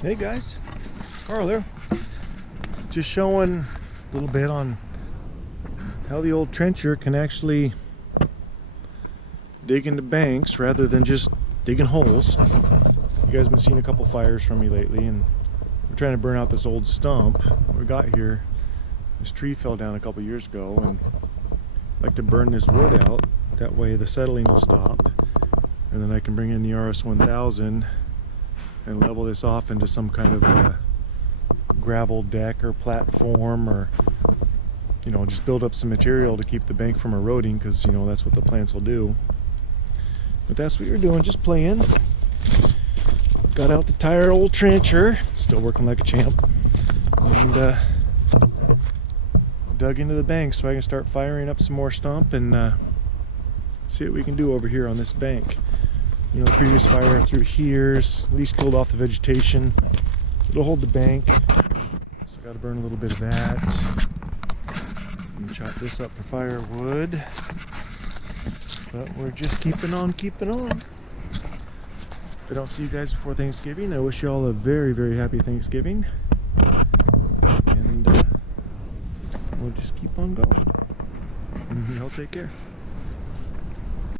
Hey guys, Carl there. Just showing a little bit on how the old trencher can actually dig into banks rather than just digging holes. You guys have been seeing a couple fires from me lately, and we're trying to burn out this old stump. When we got here, this tree fell down a couple years ago, and I like to burn this wood out. That way the settling will stop, and then I can bring in the RS-1000 and level this off into some kind of a gravel deck or platform, or just build up some material to keep the bank from eroding, because that's what the plants will do. But that's what you're doing, just playing. Got out the tired old trencher, still working like a champ, and dug into the bank so I can start firing up some more stump and see what we can do over here on this bank. The previous fire through here's at least killed off the vegetation. It'll hold the bank, so got to burn a little bit of that. And chop this up for firewood. But we're just keeping on. If I don't see you guys before Thanksgiving, I wish you all a very, very happy Thanksgiving. And we'll just keep on going. Y'all take care.